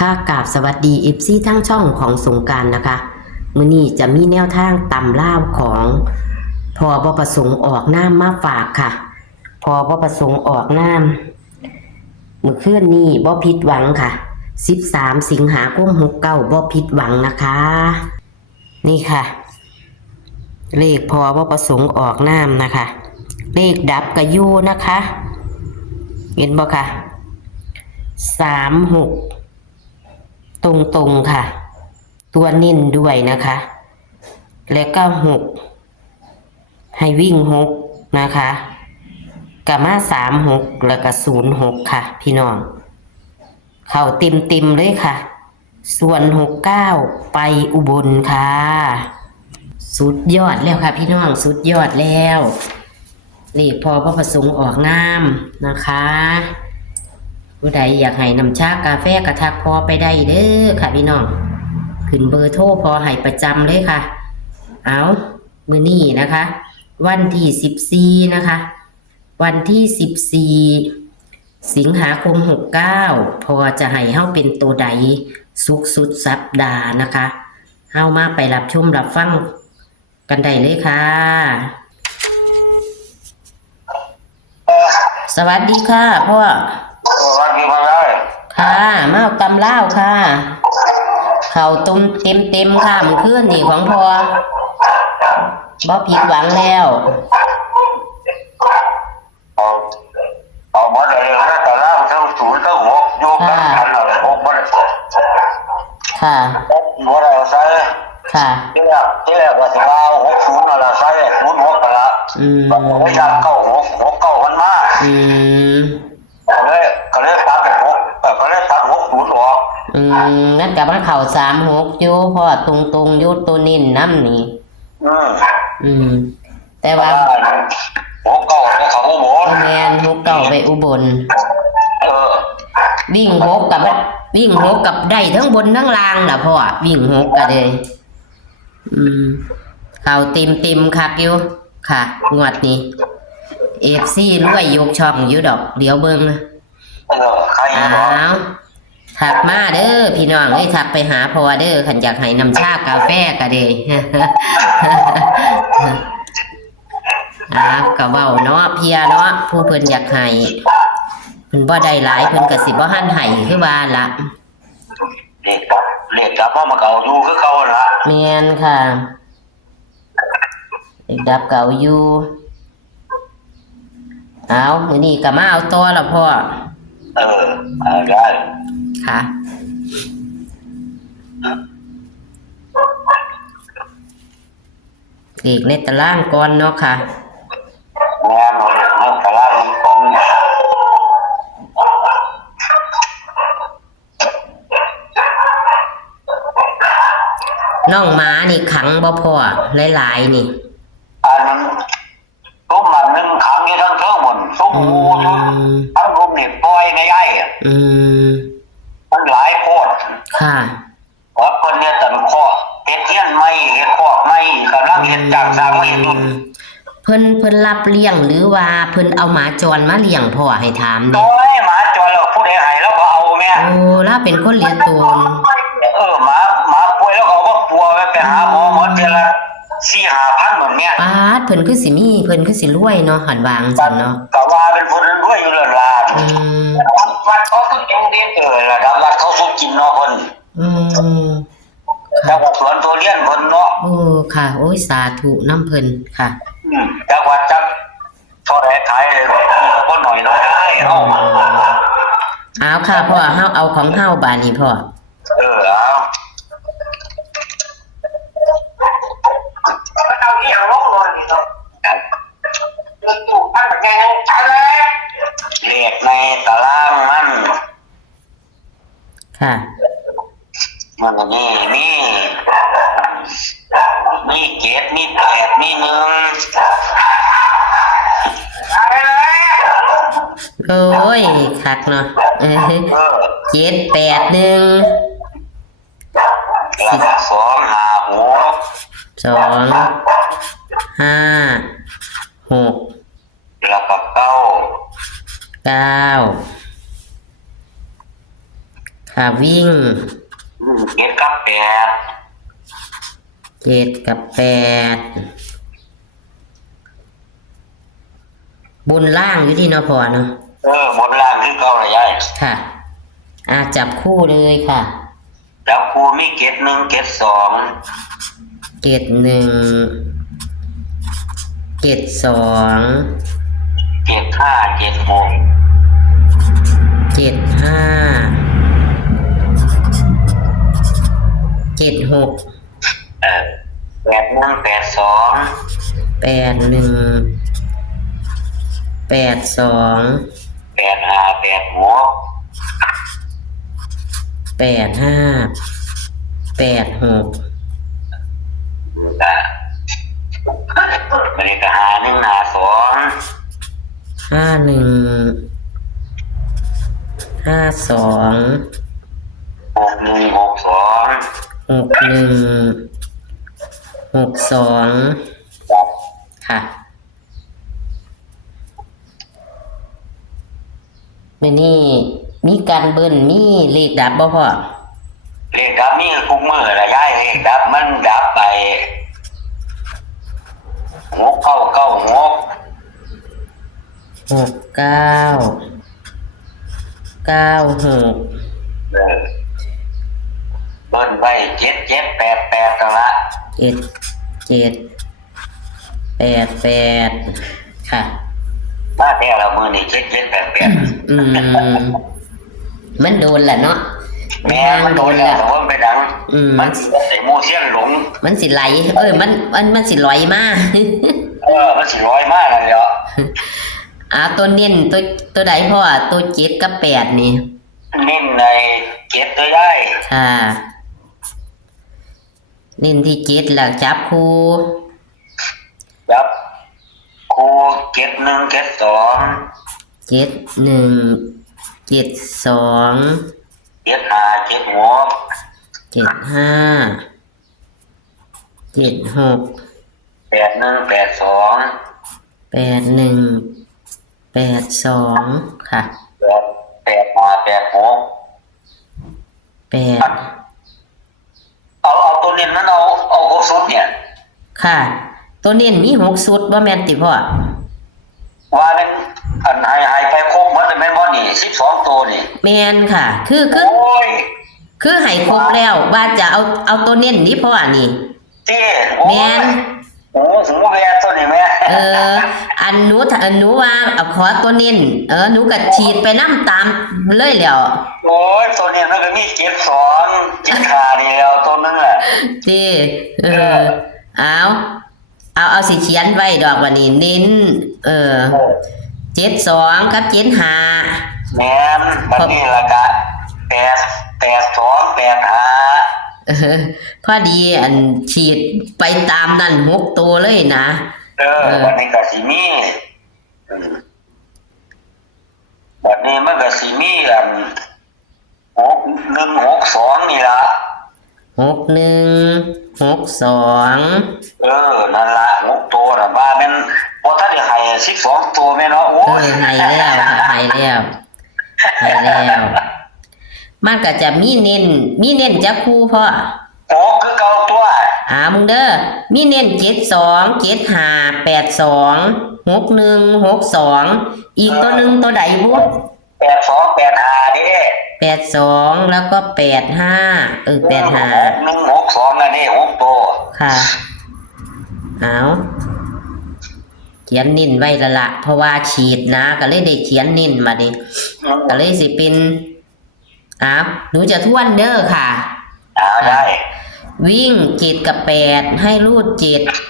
ค่ะกราบสวัสดีFCทั้งช่องของสงกรานต์นะคะมื้อนี้จะมีแนวทางตำล่าวของพอบ่ประสงค์ออกนามมาฝากค่ะพอบ่ประสงค์ออกนามมื้อคืนนี้บ่ผิดหวังค่ะ13สิงหาคม69บ่ผิดหวังนะคะ นี่ค่ะ เลขพอบ่ประสงค์ออกนามนะคะ เลขดับกระยูนะคะ เห็นบ่ค่ะ36ตรงๆค่ะ ตัวนิ่นด้วยนะคะ และก็ให้วิ่งนะคะกับมา36แล้วก็06ค่ะ พี่น้องเข้าเต็มเลยค่ะ ส่วน69ไปอุบลค่ะสุดยอดแล้วค่ะ พี่น้องสุดยอดแล้วนี่พอประสงค์ออกน้ำนะคะผู้ใดอยากให้น้ำชากาแฟกระทักพอไปได้เด้อค่ะพี่น้องขึ้นเบอร์โทรพอให้ประจำเลยค่ะเอามื้อนี้นะคะ วันที่14นะคะวันที่14สิงหาคม69พอจะให้เฮาเป็นตัวใดสุขสุดสัปดาห์นะคะเฮามาไปรับชมรับฟังกันได้เลยค่ะสวัสดีค่ะพ่อสวัสดีมาได้ค่ะมาเอาตำล่าวค่ะเข่าตุ้มเต็มค่ะมันขึ้นนี่ของพ่อบ่ผิดหวังแล้วเอาหมดเลยนะแต่ละทั้งศูนย์ทั้งหกยกกันอะไรหกหมดค่ะหมดอะไรใส่ค่ะที่แรกว่าสิว่า60อะไรใส่06กันละไม่อยากเข้า6มันมาก็เลยตัด60ออกงั้นกับมันเข่า36อยู่พ่อตรงอยู่ตัวนิ่นน้ำนี่แต่ว่า69ได้เขาอุบลแมน69ไปอุบลวิ่ง6กับได้ทั้งบนทั้งล่างล่ะพ่อวิ่ง6ก็เลยเข่าเต็มคักอยู่ค่ะงวดนี้FC รวยยกช่องอยู่ดอกเดี๋ยวเบิ่งถักมาเด้อพี่น้องเอ้ยถักไปหาพ่อเด้อขันอยากให้น้ำชากาแฟก็เด้ก็เว้าเนาะเพียเนาะผู้เพิ่นอยากให้เพิ่นบ่ได้หลายเพิ่นก็สิบ่หันให้คือว่าล่ะเรียกจับมาเก่าอยู่คือเก่าล่ะแม่นค่ะเด็กดับเก่าอยู่เอามื้อนี้ก็มาเอาต่อละพ่อได้ค่ะอีกในตารางก่อนเนาะค่ะงานเราเรื่องตารางคนน้องหมานี่ขังบ่พอหลายๆนี่นั้นต้มมันนึงขังนี่ทั้งเท่าหมดส้มโอทั้งรวมนี่ปล่อยในไอ้มันหลายโคตรค่ะเพราะคนเนี่ยตันข้อเฮ็ดเทียนไม่เฮ็ดข้อไม่กำลังเฮ็ดจากสร้างไม่ดุนเพิ่นรับเลี้ยงหรือว่าเพิ่นเอาหมาจรมาเลี้ยงพ่อให้ถามเด้โอ้ยหมาจรแล้วผู้ใดให้แล้วก็เอาแม่โอ้แล้วเป็นคนเลี้ยงตัวหมาป่วยแล้วก็เอาปัวไปหาหมอเดือนละ4-5,000เหมือนเนี้ยเพิ่นคือสิรวยเนาะหันวางจังเนาะก็ว่าเป็นคนรวยอยู่แล้วล่ะวัดเขาต้องกินเด้ระดับวัดเขาสุกินเนาะเพิ่นจังหวัดสวนทุเรียนเพิ่นเนาะค่ะโอ้ยสาธุน้ำเพิ่นค่ะจังหวัดจักเท่าไหร่ขายบ่หน่อยเนาะเอาค่ะพ่อเฮาเอาของเฮาบาดนี้พ่อเอาที่เอาลงก่อนนี่เนาะตู้พักแกงใช้เลยเลขในตารางมันค่ะมันนี่7มี8มี1โอ้ยคักเนาะ7 8 1แล้วก็2 5 6 2 5 6แล้วก็9 9 ค่ะวิ่ง เจ็ดกับแปด 7 กับ 8บนล่างอยู่ที่เนาะพ่อเนาะ บนล่างคือเก่าเลยยาย ค่ะจับคู่เลยค่ะ แล้วครูมีเจ็ดหนึ่งเจ็ดสอง 1 7 2 เจ็ดห้าเจ็ดหก 7 5 7 6 แปดหนึ่งแปดสอง 8 1 8 2 แปดห้าแปดหก 8 5 8 6 มันก็หาหนึ่งหาสอง 5 1 5 2 หกหนึ่งหกสอง 6 1 6 2ค่ะมื้อนี้มีการเบิ้นมีเลขดับบ่พ่อ เลขดับนี่ทุกมือละย้ายเลขดับมันดับไปหกเก้าเก้าหก 6 9 9 6 เบิ้ลไปเจ็ดเจ็ดแปดแปดกันละ 7 7 8 8ค่ะ มาแต่ละมือนี่เจ็ดเจ็ดแปดแปด มันโดนแหละเนาะ แม่มันโดนแล้วแต่ว่าไปดังมันใส่โมเสียนหลง มันสิไหลมันสิลอยมา มันสิร้อยมากเลยเหรอ ตัวเน้นตัวใดพ่อตัว7 กับ 8นี่ เน้นในเจ็ดตัวได้ ค่ะเน้นที่7แล้วจับคู่ ยับครูเจ็ดหนึ่งเจ็ดสอง 7 1 7 2 เจ็ดห้าเจ็ดหก 7 5 7 6 แปดหนึ่งแปดสอง 8 1 8 2ค่ะแปดห้าแปดหก 8เอาตัวเน้นนั้นเอาหกสุดเนี่ย ค่ะ ตัวเน้นมี6สุดบ่แม่นติพ่อ ว่าเป็นอันหายไปครบหมดเลยแม่นบ่นี่12ตัวนี่ แม่นค่ะ โอ้ย คือให้ครบแล้วว่าจะเอาตัวเน้นนี่พ่อนี่ เจ้ แม่น โอ้หูแม่ตัวนี้แม่ อันหนูว่าเอาขอตัวเน้นหนูก็ฉีดไปน้ำตามเลยแล้ว โอ้ยตัวนี้มันก็มีเจ็ดสองเจ็ดขานี่แล้วตัวนึงอ่ะ ที่เอาสิเขียนไว้ดอกวันนี้เน้น72กับ75 แม่นบัดนี้ละกะ8 2 8 5 พอดีอันฉีดไปตามนั่น6ตัวเลยนะ บัดนี้ก็สิมีบัดนี้มันก็สิมีอัน6162นี่ล่ะ 61 62 นั่นละ6ตัวน่ะว่าแม่นบ่ทันได้ให้12ตัวแม่เนาะโอ้ย ให้แล้วค่ะให้แล้วมันก็จะมีเน้นจับคู่พ่อ โอ้คือเก่าตัว มึงเด้อมีเน้น72 75 82 61 62อีกตัวหนึงตัวใดบุ 82 85นี่ 82แล้วก็8585 162นั่นนี่6ตัว ค่ะเขียนนิ่นไว้ละละเพราะว่าฉีดนะก็เลยได้เขียนนิ่นมาดิก็เลยสิเป็นหนูจะทวนเด้อค่ะ ได้ วิ่ง7 กับ 8ให้รูด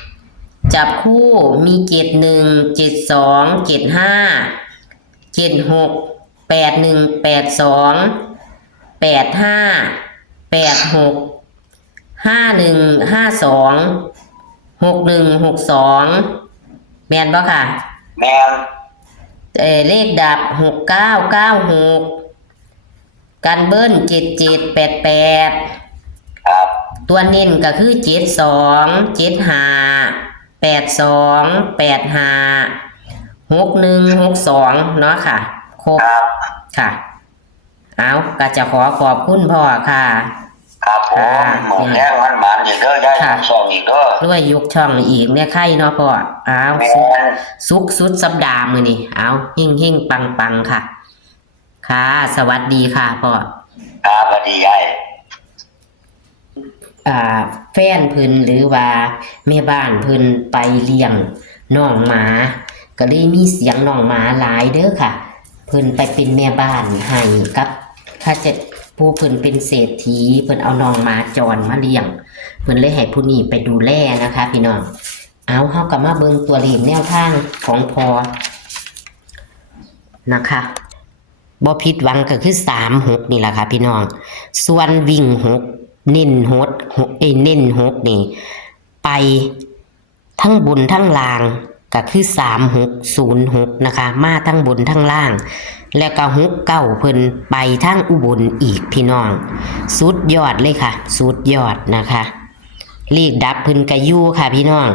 7จับคู่มี71 72 75 76 81 82 85 86 51 52 61 62แม่นบ่ค่ะ แม่น เลขดับ69 96กันเบิ้ล77 88ครับ ตัวเน้นก็คือ72 75 82 85 61 62เนาะค่ะครบ ครับ ค่ะ เอาก็จะขอบคุณพ่อค่ะ ครับผมเหมือนแย่งมันหมานอีกเด้อย่ายทำซองอีกเด้อ ด้วยยกช่องอีกเนี่ยใครเนาะพ่อเอา แม่น สุกสุดสัปดาห์มื้อนี้เอาเฮงปังค่ะ ค่ะ สวัสดีค่ะพ่อ ครับสวัสดียาย แฟนเพิ่นหรือว่าแม่บ้านเพิ่นไปเลี้ยงน้องหมา ก็เลยมีเสียงน้องหมาหลายเด้อค่ะ เพิ่นไปเป็นแม่บ้านให้กับถ้าจะผู้เพิ่นเป็นเศรษฐีเพิ่นเอาน้องหมาจรมาเลี้ยงเพิ่นเลยให้ผู้นี้ไปดูแลนะคะ พี่น้องเอาเฮาก็มาเบิ่งตัวเลขแนวทางของพอนะคะบ่ผิดหวังก็คือ36นี่แหละค่ะพี่น้องส่วนวิ่ง6เน้น6นี่ไปทั้งบนทั้งล่างก็คือ3606นะคะมาทั้งบนทั้งล่างแล้วก็69เพิ่นไปทั้งอุบลอีกพี่น้องสุดยอดเลยค่ะสุดยอดนะคะเลขดับเพิ่นก็อยู่ค่ะพี่น้อง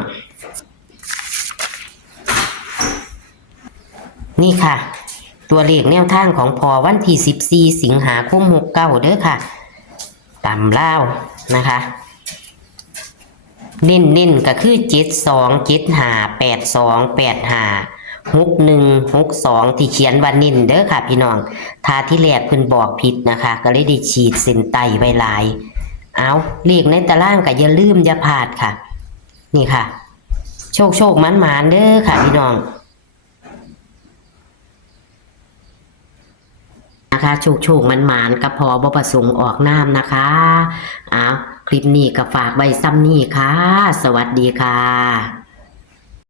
นี่ค่ะตัวเลขแนวทางของพอวันที่14สิงหาคม69เด้อค่ะตำเล่านะคะเน้นก็คือ72 75 82 85 61 62ที่เขียนว่าเน้นเด้อค่ะพี่น้องถ้าที่แรกเพิ่นบอกผิดนะคะก็เลยได้ฉีดเส้นใต้ไว้หลายเอาเลขในตารางก็อย่าลืมอย่าพลาดค่ะนี่ค่ะโชคมันเด้อค่ะพี่น้องนะคะโชคมันกับพอบ่ประสงค์ออกนามนะคะคลิปนี้ก็ฝากไว้ซ้ำนี้ค่ะสวัสดีค่ะ